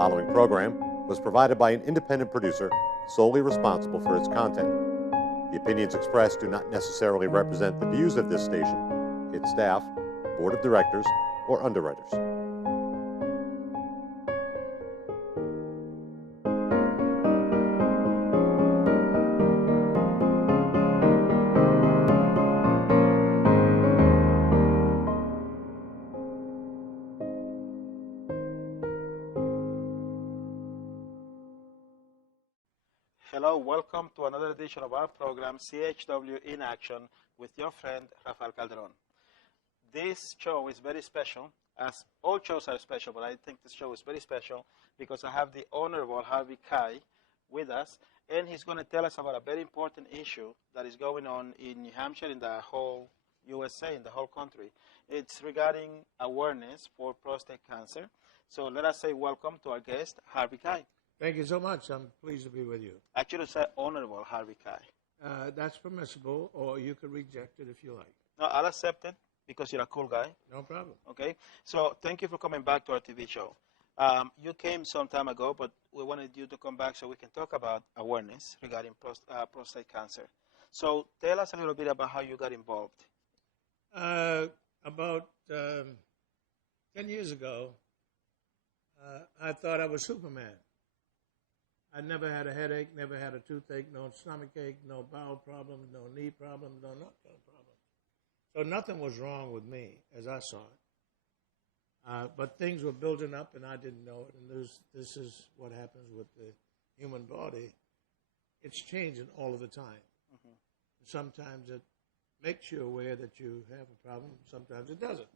following program was provided by an independent producer solely responsible for its content. The opinions expressed do not necessarily represent the views of this station, its staff, board of directors, or underwriters. Hello, welcome to another edition of our program, CHW in Action, with your friend Rafael Calderon. This show is very special, as all shows are special, but I think this show is very special because I have the Honorable Harvey Keye with us, and he's going to tell us about a very important issue that is going on in New Hampshire, in the whole USA, in the whole country. It's regarding awareness for prostate cancer. So let us say welcome to our guest, Harvey Keye. Thank you so much. I'm pleased to be with you. I should have said Honorable Harvey Keye. That's permissible, or you could reject it if you like. No, I'll accept it because you're a cool guy. No problem. Okay? So thank you for coming back to our TV show. You came some time ago, but we wanted you to come back so we can talk about awareness regarding prostate cancer. So tell us a little bit about how you got involved. About 10 years ago, I thought I was Superman. I never had a headache, never had a toothache, no stomach ache, no bowel problems, no knee problems, no nut problems. So nothing was wrong with me as I saw it. But things were building up and I didn't know it. And this is what happens with the human body. It's changing all of the time. Mm-hmm. Sometimes it makes you aware that you have a problem. Sometimes it doesn't.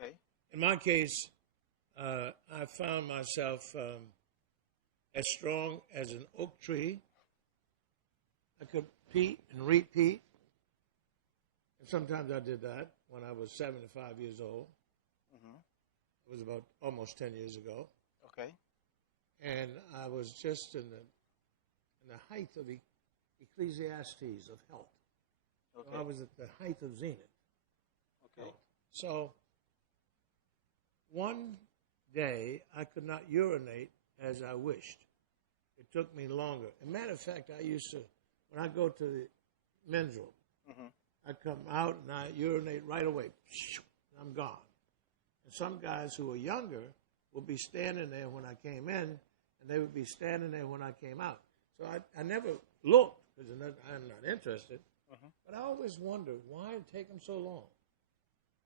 Okay. In my case, I found myself as strong as an oak tree. I could peat and repeat. And sometimes I did that when I was 75 years old. Mm-hmm. It was about almost 10 years ago. Okay. And I was just in the height of Ecclesiastes of health. Okay. So I was at the height of zenith. Okay. So one day I could not urinate as I wished. It took me longer. As a matter of fact, I used to, when I go to the men's room, mm-hmm. I come out and I urinate right away. I'm gone. And some guys who are younger will be standing there when I came in, and they would be standing there when I came out. So I never looked because I'm not interested. Uh-huh. But I always wondered why it take them so long.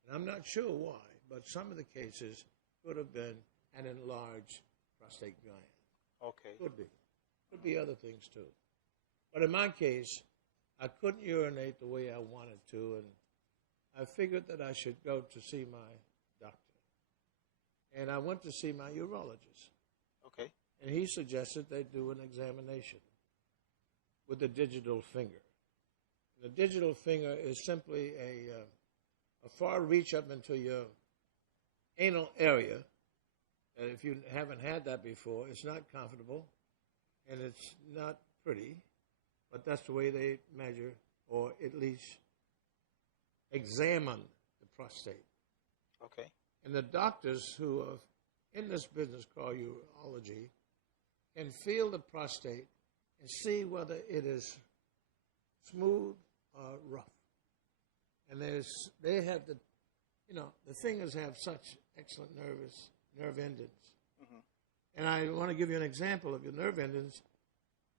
And I'm not sure why, but some of the cases could have been an enlarged prostate gland. Okay. Could be other things too. But in my case, I couldn't urinate the way I wanted to, and I figured that I should go to see my doctor. And I went to see my urologist. Okay. And he suggested they do an examination with the digital finger. The digital finger is simply a far reach up into your anal area. And if you haven't had that before, it's not comfortable and it's not pretty, but that's the way they measure or at least examine the prostate. Okay. And the doctors who are in this business called urology can feel the prostate and see whether it is smooth or rough. And they have the fingers have such excellent nerve endings. Mm-hmm. And I want to give you an example of your nerve endings.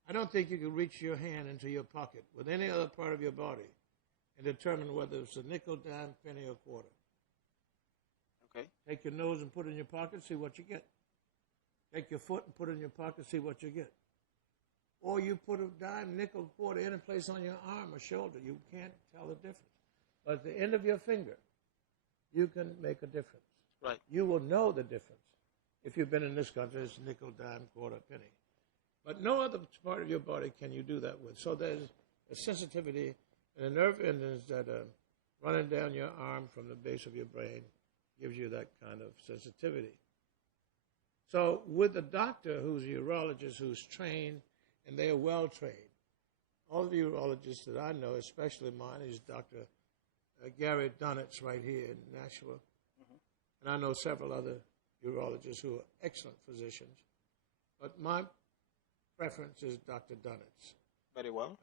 I don't think you can reach your hand into your pocket with any other part of your body and determine whether it's a nickel, dime, penny, or quarter. Okay. Take your nose and put it in your pocket, see what you get. Take your foot and put it in your pocket, see what you get. Or you put a dime, nickel, quarter in a place on your arm or shoulder. You can't tell the difference. But at the end of your finger, you can make a difference. Right. You will know the difference. If you've been in this country, it's nickel, dime, quarter, penny. But no other part of your body can you do that with. So there's a sensitivity and the nerve endings that are running down your arm from the base of your brain gives you that kind of sensitivity. So with a doctor who's a urologist who's trained, and they are well trained, all the urologists that I know, especially mine, is Dr. Gary Dunnett's right here in Nashua. Mm-hmm. And I know several other urologists who are excellent physicians. But my preference is Dr. Dunnitz. Very well.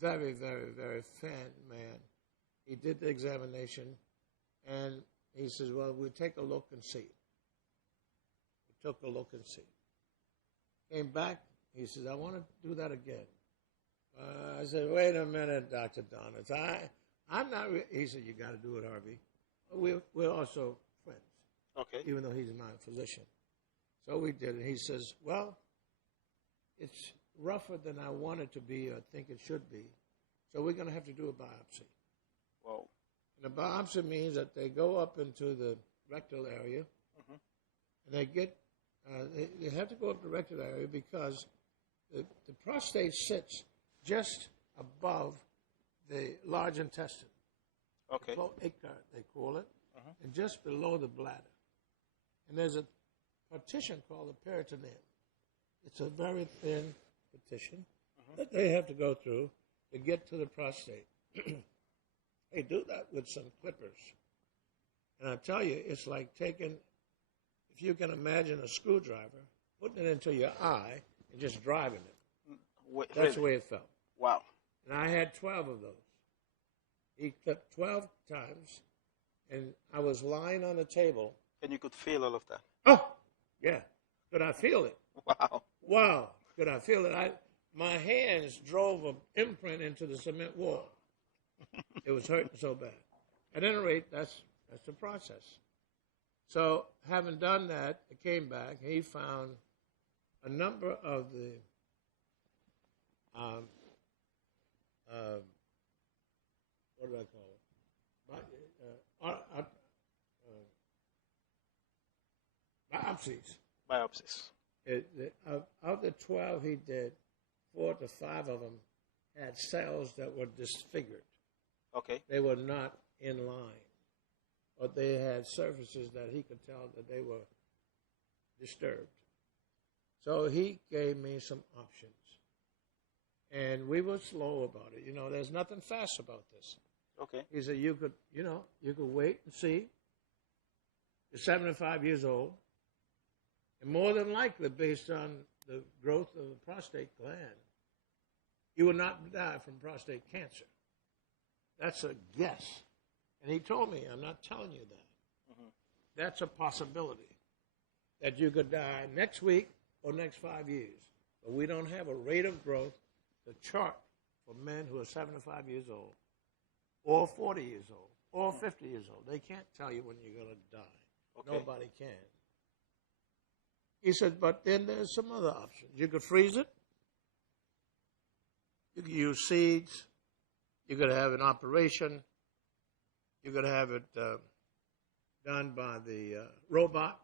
Very, very, very fan man. He did the examination, and he says, well, we'll take a look and see. We took a look and see. Came back, he says, I want to do that again. I said, wait a minute, Dr. Dunnitz. I'm not, he said, you got to do it, Harvey. We're also friends. Okay. Even though he's my physician. So we did it. He says, well, it's rougher than I want it to be or think it should be. So we're going to have to do a biopsy. Wow. And a biopsy means that they go up into the rectal area, and they get, they have to go up the rectal area because the prostate sits just above the large intestine. Okay. Cloaca, they call it, and just below the bladder. And there's a partition called the peritoneum. It's a very thin partition that they have to go through to get to the prostate. They do that with some clippers. And I tell you, it's like taking, if you can imagine a screwdriver, putting it into your eye and just driving it. That's the way it felt. Wow. And I had 12 of those. He clipped 12 times, and I was lying on the table. And you could feel all of that. Oh, yeah. Could I feel it? Wow. Wow. Could I feel it? My hands drove an imprint into the cement wall. It was hurting so bad. At any rate, that's the process. So having done that, it came back. He found a number of the what do I call it? Biopsies. Biopsies. Of the 12 he did, 4 to 5 of them had cells that were disfigured. Okay. They were not in line, but they had surfaces that he could tell that they were disturbed. So he gave me some options, and we were slow about it. You know, there's nothing fast about this. Okay. He said you could wait and see. You're 75 years old, and more than likely, based on the growth of the prostate gland, you will not die from prostate cancer. That's a guess. And he told me, I'm not telling you that. That's a possibility that you could die next week or next 5 years. But we don't have a rate of growth to chart for men who are 75 years old or 40 years old or 50 years old. They can't tell you when you're going to die. Okay. Nobody can. He said, but then there's some other options. You could freeze it. You could use seeds. You could have an operation. You could have it done by the robot,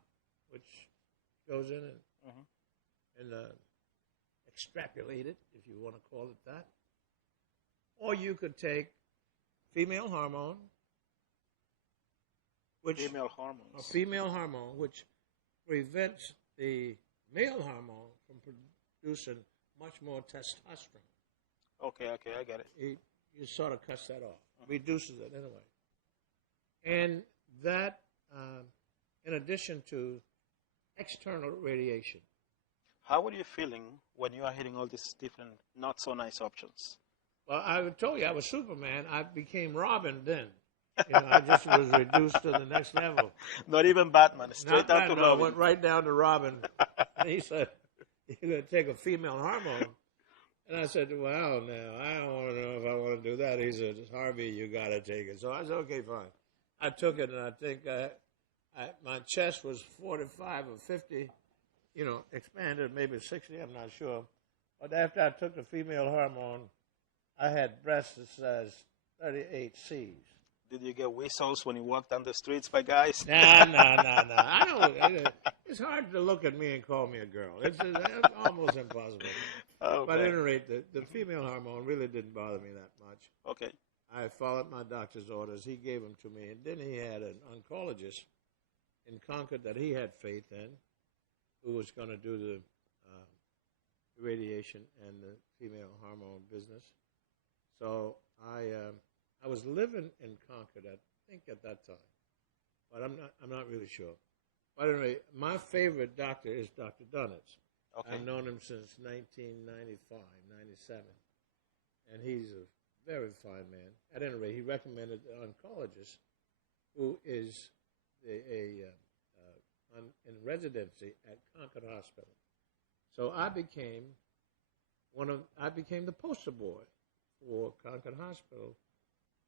which goes in and extrapolate it, if you want to call it that. Or you could take female hormone, which which prevents the male hormone from producing much more testosterone. Okay, I get it. You sort of cuts that off, reduces it anyway. And that, in addition to external radiation. How were you feeling when you are hitting all these different not so nice options? Well, I told you I was Superman. I became Robin then. You know, I just was reduced to the next level. Not even Batman, straight down to Robin. I went right down to Robin. And he said, you're going to take a female hormone. And I said, well, now, I don't want to know if I want to do that. He said, Harvey, you got to take it. So I said, okay, fine. I took it, and I think my chest was 45 or 50, expanded maybe 60, I'm not sure. But after I took the female hormone, I had breasts that size 38 C's. Did you get whistles when you walked down the streets by guys? No. I don't. It's hard to look at me and call me a girl. It's almost impossible. Oh, but at any rate, the female hormone really didn't bother me that much. Okay. I followed my doctor's orders. He gave them to me. And then he had an oncologist in Concord that he had faith in, who was going to do the radiation and the female hormone business. So I was living in Concord, I think, at that time. But I'm not really sure. But anyway, my favorite doctor is Dr. Dunnitz. Okay. I've known him since 1995, 97. And he's a very fine man. At any rate, he recommended an oncologist who is in residency at Concord Hospital. So I became the poster boy for Concord Hospital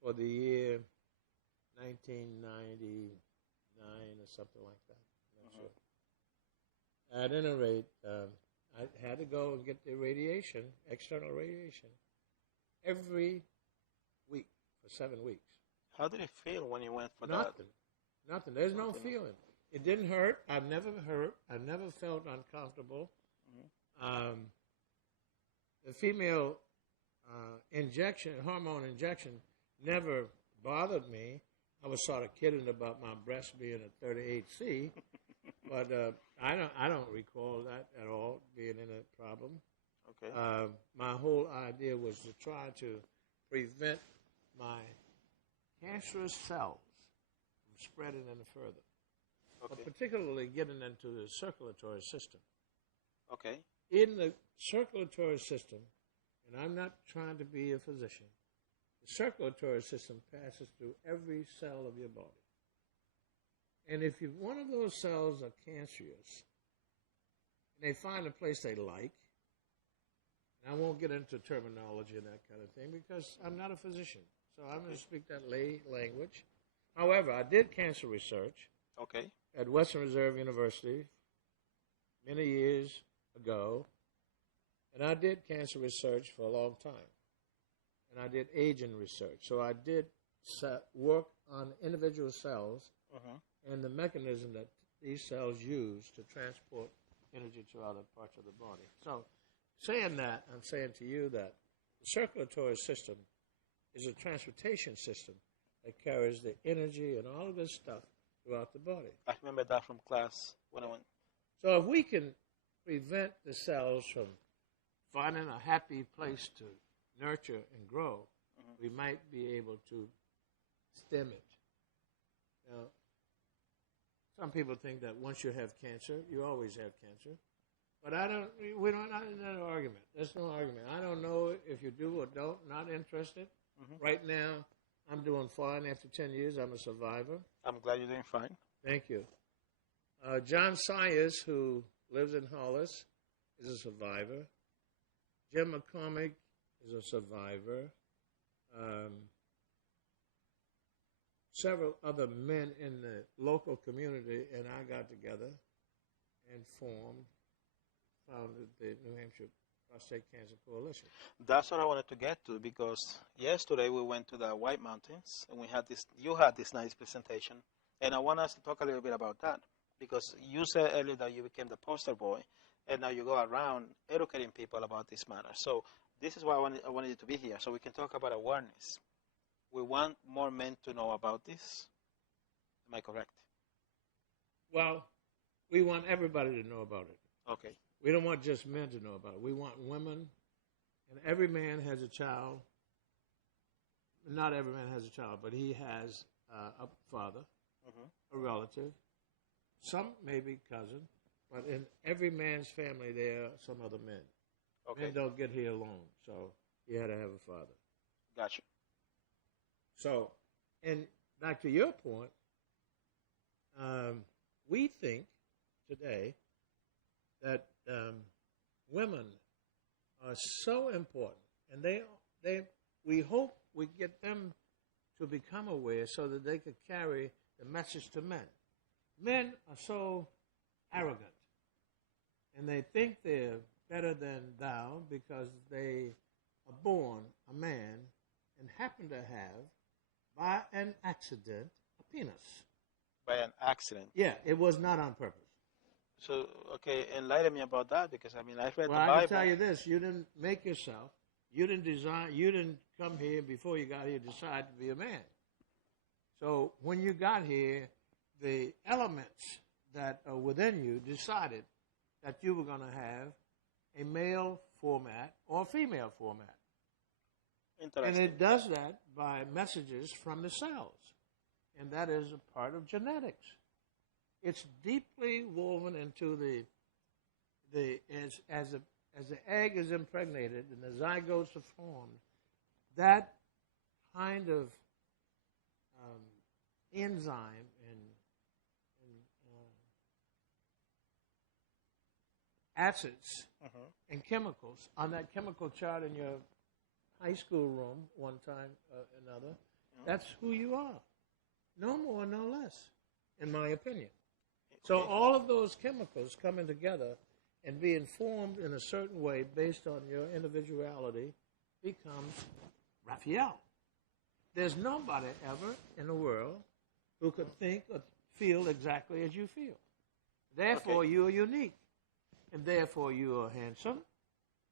for the year 1999 or something like that. I'm not sure. At any rate, I had to go and get the radiation, external radiation, every week for 7 weeks. How did it feel when you went for Nothing. Nothing. There's no feeling. It didn't hurt. I've never hurt. I've never felt uncomfortable. The female hormone injection never bothered me. I was sort of kidding about my breast being a 38C, but I don't recall that at all being in a problem. Okay. My whole idea was to try to prevent my cancerous cells from spreading any further, but particularly getting into the circulatory system. Okay. In the circulatory system, and I'm not trying to be a physician, the circulatory system passes through every cell of your body. And if one of those cells are cancerous, and they find a place they like, and I won't get into terminology and that kind of thing because I'm not a physician, so I'm going to speak that lay language. However, I did cancer research at Western Reserve University many years ago, and I did cancer research for a long time, and I did aging research. So I did work on individual cells and the mechanism that these cells use to transport energy to other parts of the body. So saying that, I'm saying to you that the circulatory system is a transportation system that carries the energy and all of this stuff throughout the body. I remember that from class when I went. So if we can prevent the cells from finding a happy place to nurture and grow, we might be able to stem it. Now, some people think that once you have cancer, you always have cancer. But we're not in that argument. There's no argument. I don't know if you do or don't, not interested. Right now, I'm doing fine. After 10 years, I'm a survivor. I'm glad you're doing fine. Thank you. John Sayers, who lives in Hollis, is a survivor. Jim McCormick is a survivor. Several other men in the local community and I got together and founded the New Hampshire Prostate Cancer Coalition. That's what I wanted to get to because yesterday we went to the White Mountains and you had this nice presentation, and I want us to talk a little bit about that because you said earlier that you became the poster boy and now you go around educating people about this matter. So this is why I wanted you to be here so we can talk about awareness. We want more men to know about this. Am I correct? Well, we want everybody to know about it. Okay. We don't want just men to know about it. We want women, and every man has a child. Not every man has a child, but he has a father, a relative, some maybe cousin, but in every man's family there are some other men. Okay. Men don't get here alone, so he had to have a father. Gotcha. So, and back to your point, we think today that women are so important, and we hope we get them to become aware so that they could carry the message to men. Men are so arrogant, and they think they're better than thou because they are born a man and happen to have, by an accident, a penis. By an accident? Yeah, it was not on purpose. So, okay, enlighten me about that because, I mean, I've read the Bible. Well, I can tell you this. You didn't make yourself. You didn't design. You didn't come here before you got here decide to be a man. So when you got here, the elements that are within you decided that you were going to have a male format or a female format. Interesting. And it does that by messages from the cells. And that is a part of genetics. It's deeply woven into as the egg is impregnated and the zygotes are formed, that kind of enzyme and acids and chemicals on that chemical chart in your high school room one time or another, that's who you are. No more, no less, in my opinion. So all of those chemicals coming together and being formed in a certain way based on your individuality becomes Rafael. There's nobody ever in the world who could think or feel exactly as you feel. Therefore, you are unique. And therefore, you are handsome.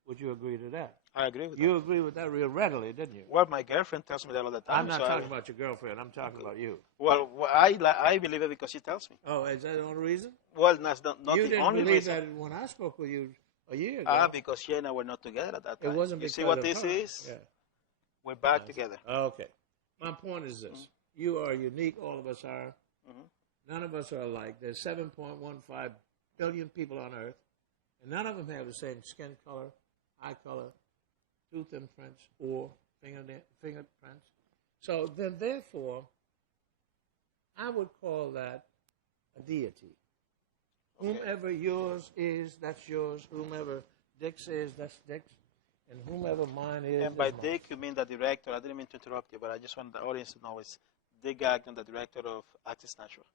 Would you agree to that? I agree with that. You agree with that real readily, didn't you? Well, my girlfriend tells me that all the time. I'm not talking about your girlfriend. I'm talking about you. Well, I believe it because she tells me. Oh, is that the only reason? Well, that's not you the didn't only believe reason. that when I spoke with you a year ago. Because she and I were not together at that time. It wasn't you because see what of this her. is? Yeah. We're back together. Okay. My point is this. You are unique. All of us are. None of us are alike. There's 7.15 billion people on Earth, and none of them have the same skin color, eye color, tooth imprints, or fingerprints. So then, therefore, I would call that a deity. Okay. Whomever yours is, that's yours. Whomever Dick's is, that's Dick's. And whomever mine is. And by mine. Dick, you mean the director. I didn't mean to interrupt you, but I just want the audience to know it's Dick Gagnon, the director of Access Natural.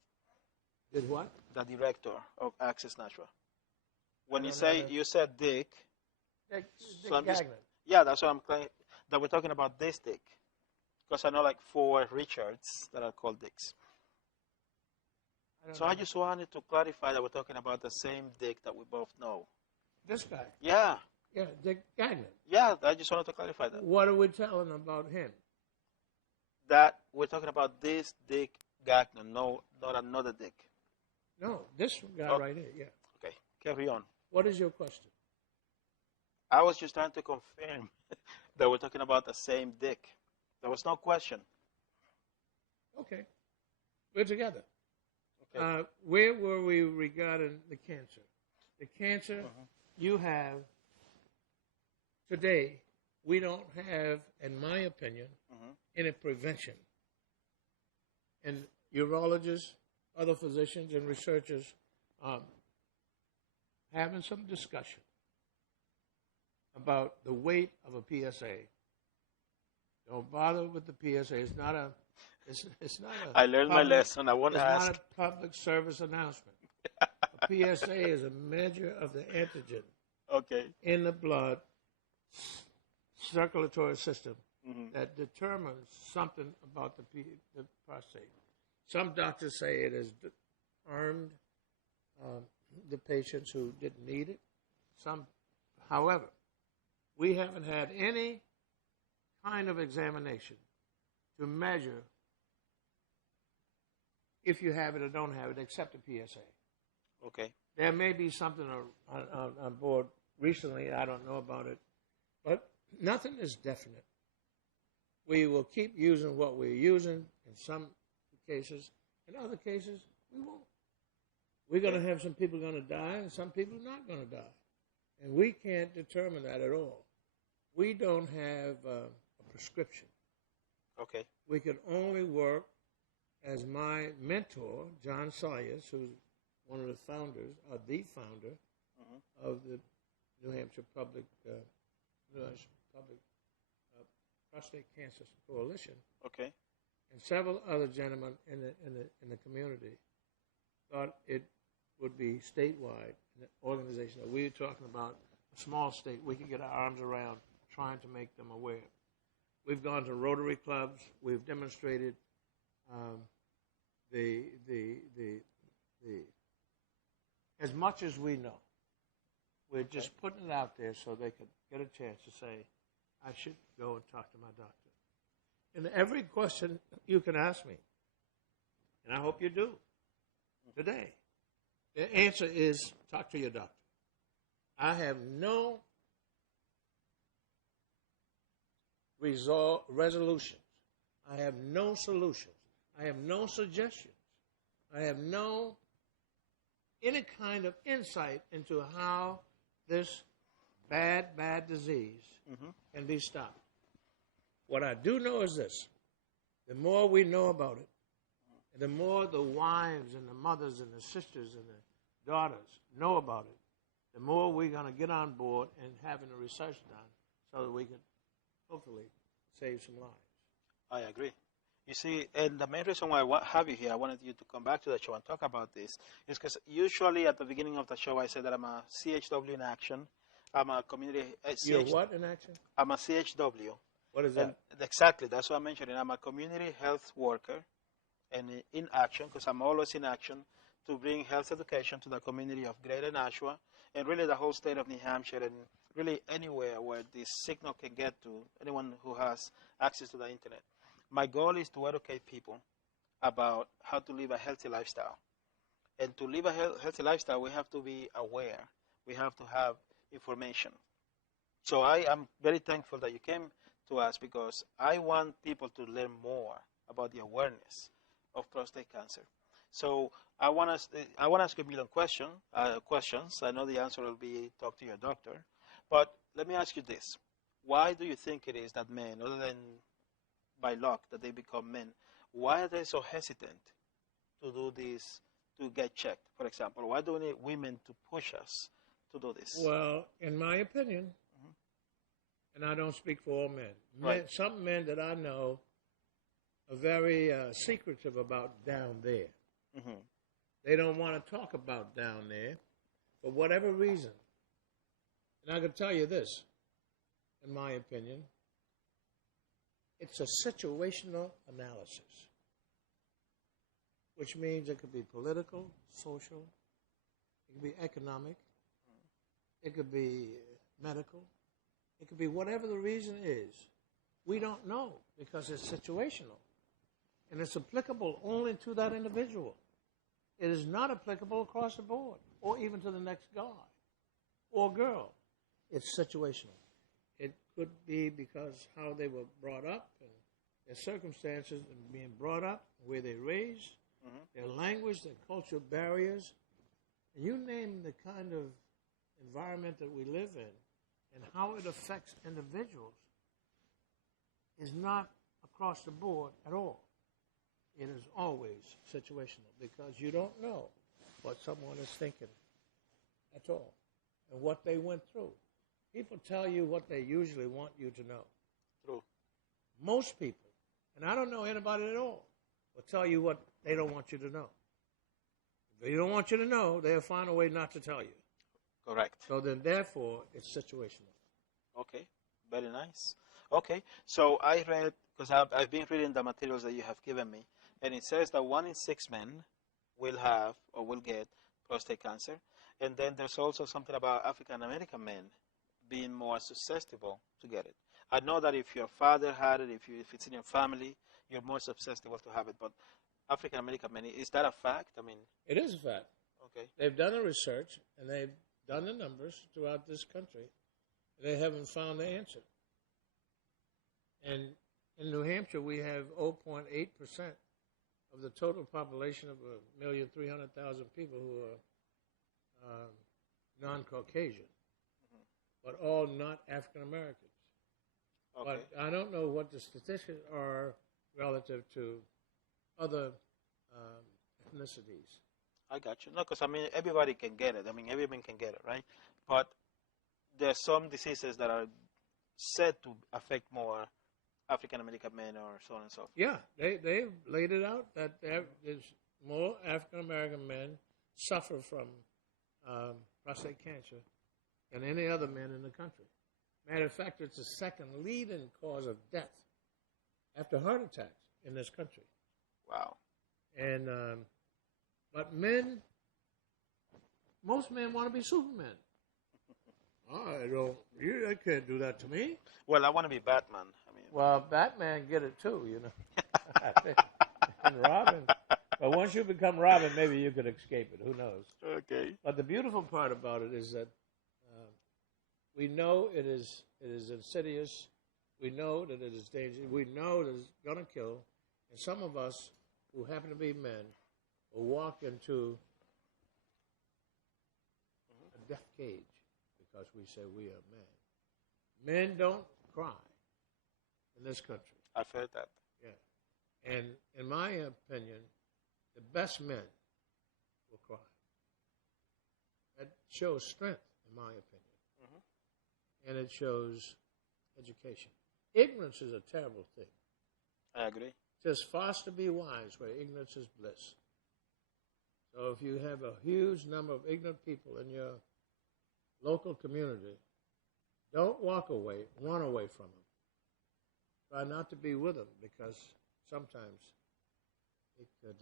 Did what? The director of Access Natural. When you said Dick. Dick so Gagnon. Yeah, that's what I'm saying. That we're talking about this Dick. Because I know like 4 Richards that are called Dicks. I just wanted to clarify that we're talking about the same Dick that we both know. This guy? Yeah. Yeah, Dick Gagnon. Yeah, I just wanted to clarify that. What are we telling about him? That we're talking about this Dick Gagnon, no, not another Dick. No, this guy right here, yeah. Okay, carry on. What is your question? I was just trying to confirm that we're talking about the same Dick. There was no question. Okay. We're together. Okay. Where were we regarding the cancer? The cancer you have today, we don't have, in my opinion, any prevention. And urologists, other physicians, and researchers having some discussion about the weight of a PSA. Don't bother with the PSA. It's not a. It's not a. I learned my lesson. I won't ask. It's not a public service announcement. A PSA is a measure of the antigen in the blood circulatory system that determines something about the prostate. Some doctors say it has harmed the patients who didn't need it. However, we haven't had any kind of examination to measure if you have it or don't have it, except a PSA. Okay. There may be something on board recently. I don't know about it. But nothing is definite. We will keep using what we're using in some cases. In other cases, we won't. We're going to have some people going to die and some people not going to die. And we can't determine that at all. We don't have a prescription. Okay. We can only work as my mentor, John Sawyers, who's one of the founders, or the founder of the New Hampshire Public Prostate Cancer Coalition. Okay. And several other gentlemen in the community thought it would be statewide, an organization that we were talking about, a small state, we could get our arms around trying to make them aware. We've gone to Rotary clubs. We've demonstrated as much as we know. We're just putting it out there so they could get a chance to say, I should go and talk to my doctor. And every question you can ask me, and I hope you do today, the answer is talk to your doctor. I have no resolutions. I have no solutions. I have no suggestions. I have no any kind of insight into how this bad disease can be stopped. What I do know is this. The more we know about it, and the more the wives and the mothers and the sisters and the daughters know about it, the more we're going to get on board and having the research done so that we can hopefully save some lives. I agree. You see, and the main reason why I have you here, I wanted you to come back to the show and talk about this, is because usually at the beginning of the show I say that I'm a CHW in action. I'm a community... You're what in action? I'm a CHW. What is that? Exactly, that's what I'm mentioning. I'm a community health worker and in action, because I'm always in action to bring health education to the community of Greater Nashua and really the whole state of New Hampshire and really anywhere where this signal can get to anyone who has access to the internet. My goal is to educate people about how to live a healthy lifestyle. And to live a healthy lifestyle, we have to be aware. We have to have information. So I am very thankful that you came to us because I want people to learn more about the awareness of prostate cancer. So I want to ask you a million questions. I know the answer will be talk to your doctor. But let me ask you this. Why do you think it is that men, other than by luck that they become men, why are they so hesitant to do this, to get checked, for example? Why do we need women to push us to do this? Well, in my opinion, and I don't speak for all men, Right. Some men that I know are very secretive about down there. They don't want to talk about down there for whatever reason. And I can tell you this, in my opinion, it's a situational analysis, which means it could be political, social, it could be economic, it could be medical, it could be whatever the reason is. We don't know because it's situational. And it's applicable only to that individual. It is not applicable across the board or even to the next guy or girl. It's situational. It could be because how they were brought up and their circumstances and being brought up, where they raised, their language, their cultural barriers. And you name the kind of environment that we live in and how it affects individuals is not across the board at all. It is always situational because you don't know what someone is thinking at all and what they went through. People tell you what they usually want you to know. True. Most people, and I don't know anybody at all, will tell you what they don't want you to know. If they don't want you to know, they'll find a way not to tell you. Correct. So then, therefore, it's situational. Okay, very nice. Okay, so I read, because I've been reading the materials that you have given me, and it says that 1 in 6 men will have or will get prostate cancer. And then there's also something about African American men being more susceptible to get it. I know that if your father had it, if it's in your family, you're more susceptible to have it. But African American men, is that a fact? I mean, it is a fact. Okay. They've done the research and they've done the numbers throughout this country. They haven't found the answer. And in New Hampshire, we have 0.8% of the total population of 1,300,000 people who are non-Caucasian, but all not African Americans. Okay. But I don't know what the statistics are relative to other ethnicities. I got you. No, because I mean, everybody can get it. I mean, everyone can get it, right? But there are some diseases that are said to affect more African American men or so on and so forth. Yeah, they've laid it out that there's more African American men suffer from prostate cancer than any other men in the country. Matter of fact, it's the second leading cause of death after heart attacks in this country. Wow. And but men, most men want to be Superman. I can't do that to me. Well, I want to be Batman. I mean, Well, Batman get it too, you know. And Robin. But once you become Robin, maybe you could escape it. Who knows? okay. But the beautiful part about it is that we know it is insidious. We know that it is dangerous. We know that it's going to kill. And some of us who happen to be men will walk into a death cage because we say we are men. Men don't cry in this country. I've heard that. Yeah. And in my opinion, the best men will cry. That shows strength, in my opinion. Mm-hmm. And it shows education. Ignorance is a terrible thing. I agree. It says, fast to be wise where ignorance is bliss. So if you have a huge number of ignorant people in your local community, don't walk away, run away from them. Try not to be with them because sometimes it could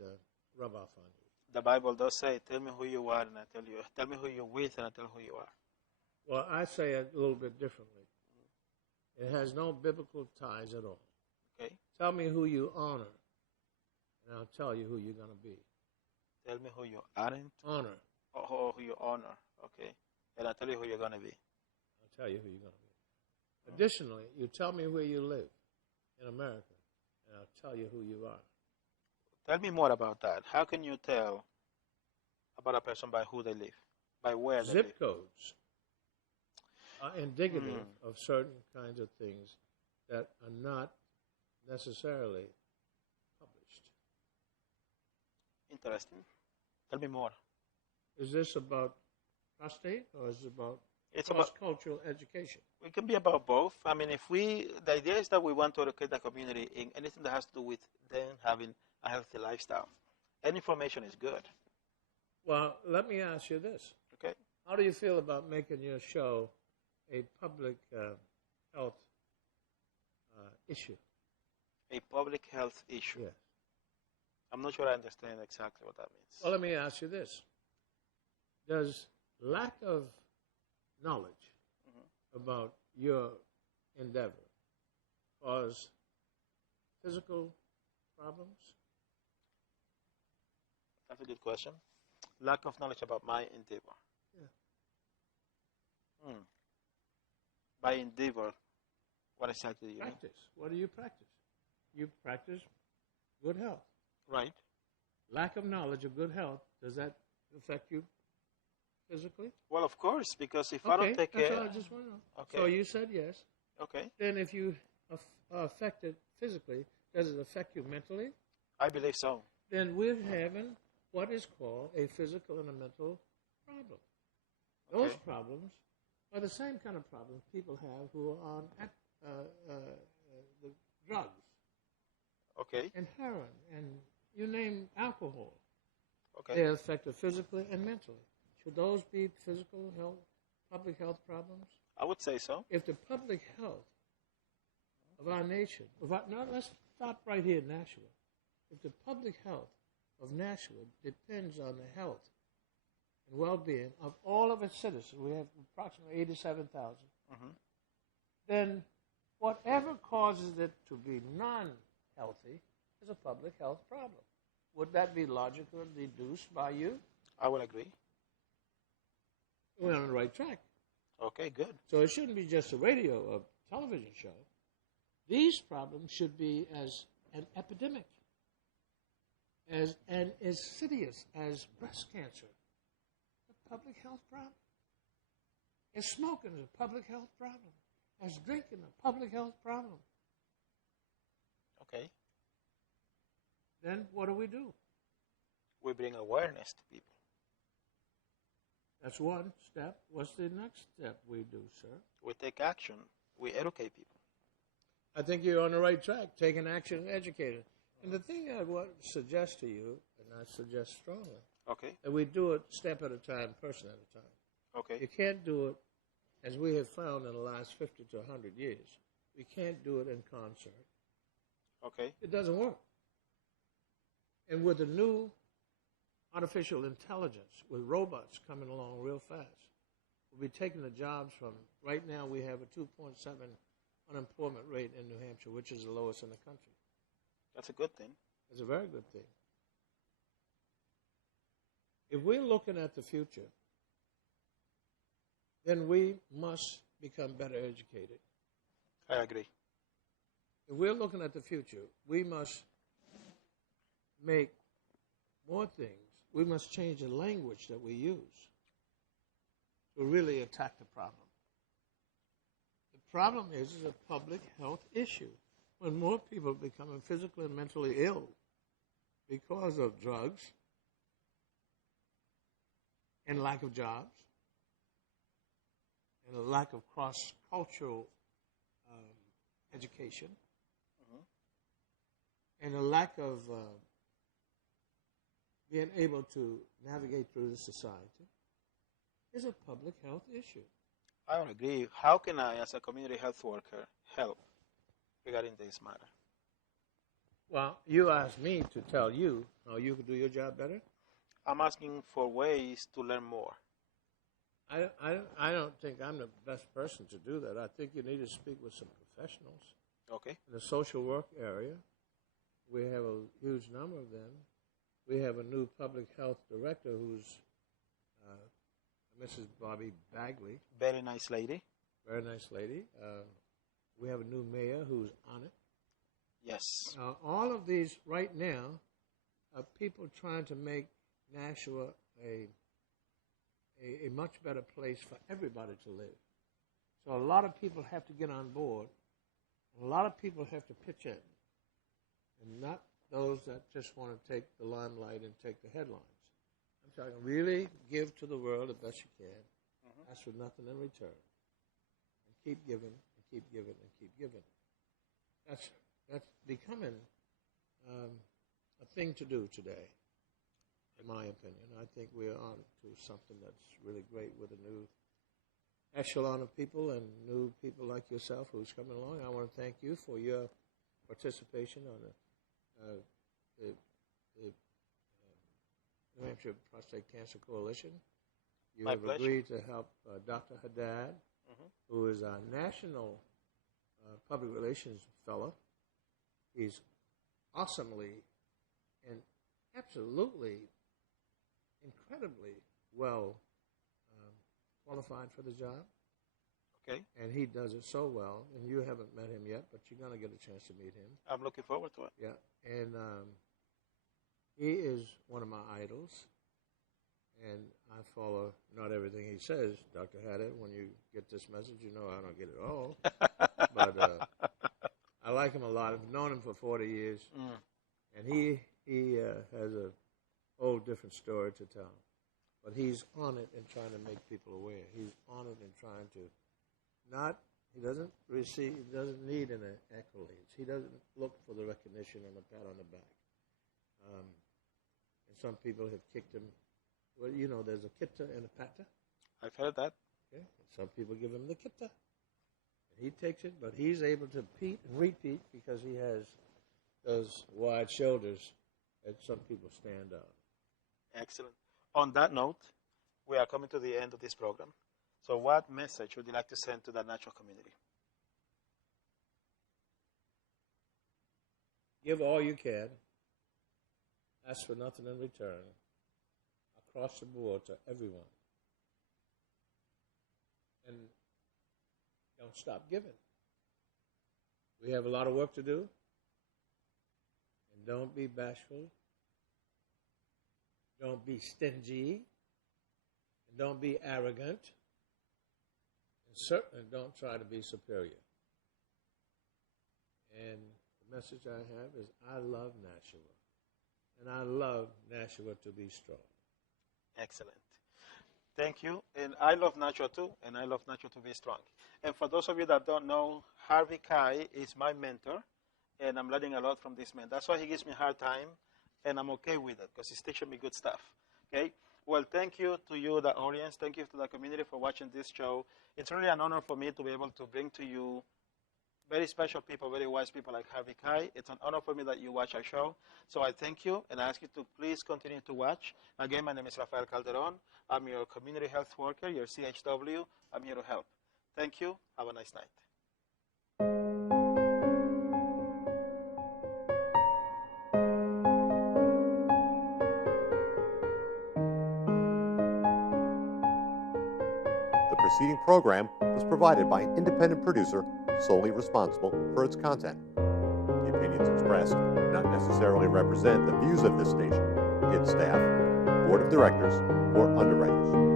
rub off on you. The Bible does say, tell me who you are and I tell you. Tell me who you're with and I tell who you are. Well, I say it a little bit differently. It has no biblical ties at all. Okay. Tell me who you honor, and I'll tell you who you're going to be. Tell me who you aren't. Honor. Or who you honor. Okay. And I'll tell you who you're going to be. I'll tell you who you're going to be. Additionally, you tell me where you live in America, and I'll tell you who you are. Tell me more about that. How can you tell about a person by who they live? By where they live? Zip codes are indicative of certain kinds of things that are not necessarily published. Interesting. Tell me more. Is this about prostate or is it about It's cross-cultural education? It can be about both. I mean, the idea is that we want to educate the community in anything that has to do with them having a healthy lifestyle. Any information is good. Well, let me ask you this. Okay. How do you feel about making your show a public health issue? A public health issue. Yes. I'm not sure I understand exactly what that means. Well, let me ask you this. Does lack of knowledge about your endeavor cause physical problems? That's a good question. Lack of knowledge about my endeavor. Yeah. By endeavor, what exactly do you mean? Practice. What do you practice? You practice good health. Right. Lack of knowledge of good health, does that affect you physically? Well, of course, because if I don't take that's care... all I just want to know. Okay. So you said yes. Okay. Then if you are affected physically, does it affect you mentally? I believe so. Then we're having what is called a physical and a mental problem. Those problems are the same kind of problems people have who are on the drugs Okay. and heroin and you name alcohol. Okay. They are affected physically and mentally. Should those be physical health, public health problems? I would say so. If the public health of our nation, let's stop right here in Nashua. If the public health of Nashua depends on the health and well-being of all of its citizens, we have approximately 87,000, then whatever causes it to be non-healthy is a public health problem. Would that be logically deduced by you? I will agree. We're on the right track. Okay, good. So it shouldn't be just a radio or television show. These problems should be as an epidemic, as insidious as breast cancer, a public health problem. As smoking is a public health problem. As drinking a public health problem. Okay. Then what do? We bring awareness to people. That's one step. What's the next step we do, sir? We take action. We educate people. I think you're on the right track, taking action and educating. And the thing I would suggest to you, and I suggest strongly, Okay. that we do it step at a time, person at a time. Okay. You can't do it, as we have found in the last 50 to 100 years, we can't do it in concert. Okay. It doesn't work. And with the new artificial intelligence, with robots coming along real fast, we'll be taking the jobs from, right now we have a 2.7 unemployment rate in New Hampshire, which is the lowest in the country. That's a good thing. It's a very good thing. If we're looking at the future, then we must become better educated. I agree. If we're looking at the future, we must make more things. We must change the language that we use. to really attack the problem. The problem is a public health issue. When more people are becoming physically and mentally ill because of drugs and lack of jobs and a lack of cross-cultural education and a lack of being able to navigate through the society is a public health issue. I would agree. How can I, as a community health worker, help regarding this matter? Well, you asked me to tell you how you could do your job better. I'm asking for ways to learn more. I don't think I'm the best person to do that. I think you need to speak with some professionals. Okay. In the social work area, we have a huge number of them. We have a new public health director who's Mrs. Bobby Bagley. Very nice lady. Very nice lady. We have a new mayor who's on it. Yes. All of these right now are people trying to make Nashua a much better place for everybody to live. So a lot of people have to get on board. A lot of people have to pitch in, and not those that just want to take the limelight and take the headlines. I'm talking really give to the world the best you can. Ask for nothing in return. And keep giving, and keep giving, and keep giving. That's becoming a thing to do today, in my opinion. I think we're on to something that's really great with a new echelon of people and new people like yourself who's coming along. I want to thank you for your participation on the New Hampshire Prostate Cancer Coalition. You My have pleasure. agreed to help Dr. Haddad, who is our national public relations fellow. He's awesomely and absolutely incredibly well qualified for the job. Okay. And he does it so well. And you haven't met him yet, but you're going to get a chance to meet him. I'm looking forward to it. Yeah. And he is one of my idols. And I follow not everything he says, Dr. Haddad. When you get this message, you know I don't get it all. But I like him a lot. I've known him for 40 years. And he has a whole different story to tell. But he's on it and trying to make people aware. He's on it and trying to he doesn't need an accolades. He doesn't look for the recognition and a pat on the back. And some people have kicked him. Well, you know, there's a kitta and a patta. I've heard that. Okay? Some people give him the kitta. And he takes it, but he's able to repeat because he has those wide shoulders that some people stand on. Excellent. On that note, we are coming to the end of this program. So what message would you like to send to the natural community? Give all you can. Ask for nothing in return. Across the board to everyone. And don't stop giving. We have a lot of work to do. And don't be bashful. Don't be stingy. And don't be arrogant. And certainly don't try to be superior. And the message I have is I love Nashua. And I love Nashua to be strong. Excellent. Thank you. And I love Nashua too, and I love Nashua to be strong. And for those of you that don't know, Harvey Keye is my mentor, and I'm learning a lot from this man. That's why he gives me a hard time, and I'm okay with it, because he's teaching me good stuff. Okay? Well, thank you to you, the audience. Thank you to the community for watching this show. It's really an honor for me to be able to bring to you very special people, very wise people like Harvey Keye. It's an honor for me that you watch our show. So I thank you, and I ask you to please continue to watch. Again, my name is Rafael Calderon. I'm your community health worker, your CHW. I'm here to help. Thank you. Have a nice night. The preceding program was provided by an independent producer solely responsible for its content. The opinions expressed do not necessarily represent the views of this station, its staff, board of directors, or underwriters.